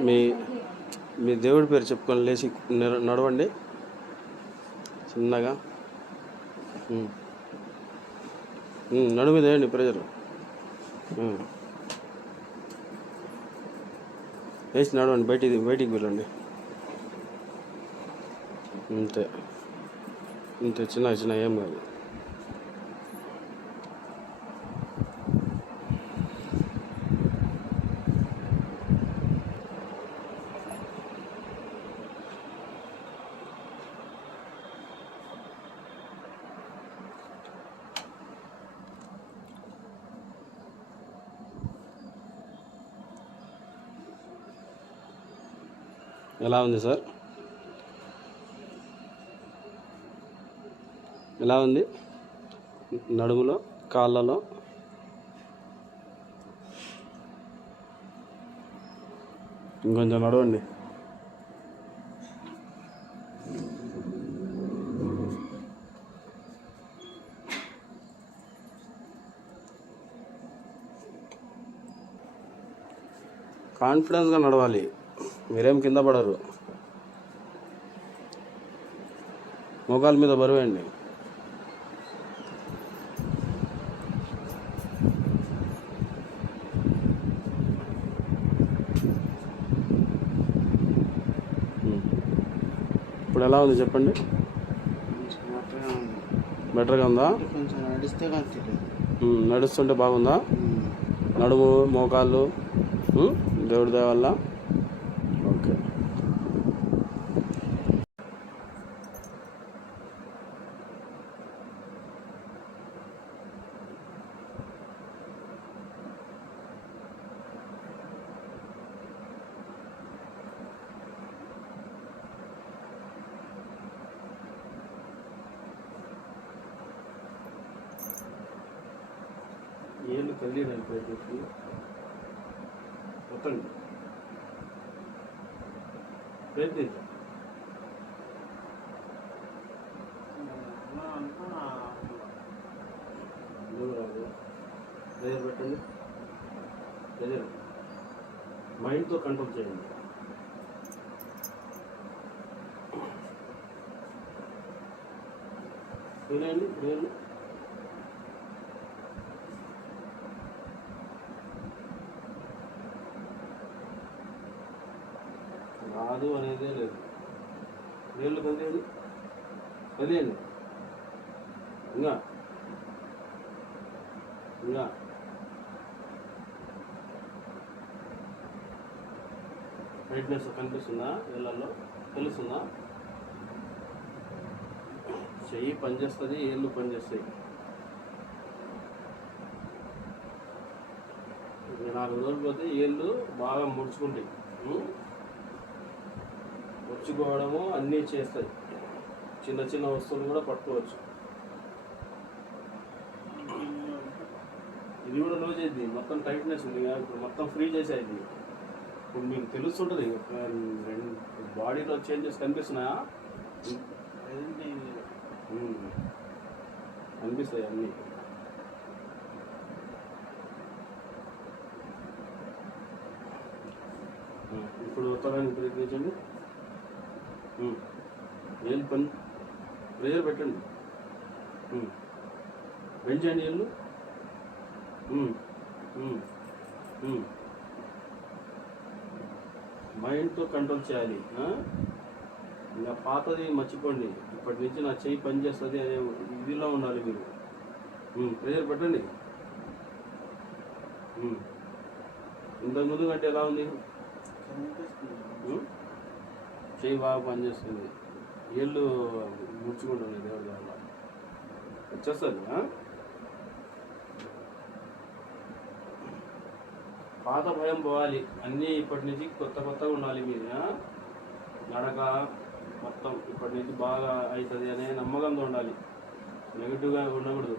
మీ మీ దేవుడి పేరు చెప్పుకొని లేచి నడవండి చిన్నగా. నడుము మీద వేయండి ప్రెజర్. వేసి నడవండి, బయటికి వెళ్ళండి. అంతే అంతే, చిన్న ఏం కాదు. ఎలా ఉంది సార్? ఎలా ఉంది నడుములో, కాళ్ళలో? ఇంకొంచెం నడవండి. కాన్ఫిడెన్స్గా నడవాలి, మీరేం కింద పడరు. మోకాల మీద బరువేయండి. ఇప్పుడు ఎలా ఉంది చెప్పండి? బెటర్గా ఉందా? నడుస్తుంటే బాగుందా? నడుము, మోకాళ్ళు దేవుడి దయ వల్ల ఓకే. ఏళ్ళు కలిగినాయి పైకి మొత్తం ప్రయత్నించు. ప్రెజర్ పెట్టండి, ప్రెజర్ మైండ్తో కంట్రోల్ చేయండి. చూడండి ప్రేయర్లు రాదు అనేదే లేదు. వేళ్ళు కదిలేయండి ఇంకా బ్రైట్నెస్ కనిపిస్తుందా? వేళ్ళల్లో తెలుస్తుందా? చెయ్యి పనిచేస్తుంది, ఏళ్ళు పనిచేస్తాయి. 4 రోజులు పోతే ఏళ్ళు బాగా ముడుచుకుంటాయి, ముడుచుకోవడము అన్నీ చేస్తాయి. చిన్న వస్తువులు కూడా పట్టుకోవచ్చు. ఇది కూడా లూజ్ అయింది, మొత్తం టైట్నెస్ ఉంది. ఇప్పుడు మొత్తం ఫ్రీ చేసేది. ఇప్పుడు మీకు తెలుస్తుంటుంది బాడీలో చేంజెస్ కనిపిస్తున్నాయా? అనిపిస్తాయి అన్నీ. ఇప్పుడు ఒత్తడానికి ప్రయత్నించండి. ఏళ్ళు పని ప్రెజర్ పెట్టండి, పెంచండి ఏళ్ళు. మైండ్తో కంట్రోల్ చేయాలి. ఇంకా పాతది మర్చిపోండి. ఇప్పటి నుంచి నా చెయ్యి పని చేస్తుంది అనే ఇదిలో ఉండాలి మీరు. ప్రెజర్ పెట్టండి. ఇంతకుముందు కంటే ఎలా ఉంది? చెయ్యి బాగా పనిచేస్తుంది, ఏళ్ళు ముడుచుకుంటుంది. దేవుడి వల్ల వచ్చేస్తుంది. పాత భయం పోవాలి, అన్నీ ఇప్పటి నుంచి కొత్తగా ఉండాలి. మీరు నడక మొత్తం ఇప్పటి నుంచి బాగా అవుతుంది అనే నమ్మకంతో ఉండాలి. నెగిటివ్గా ఉండకూడదు.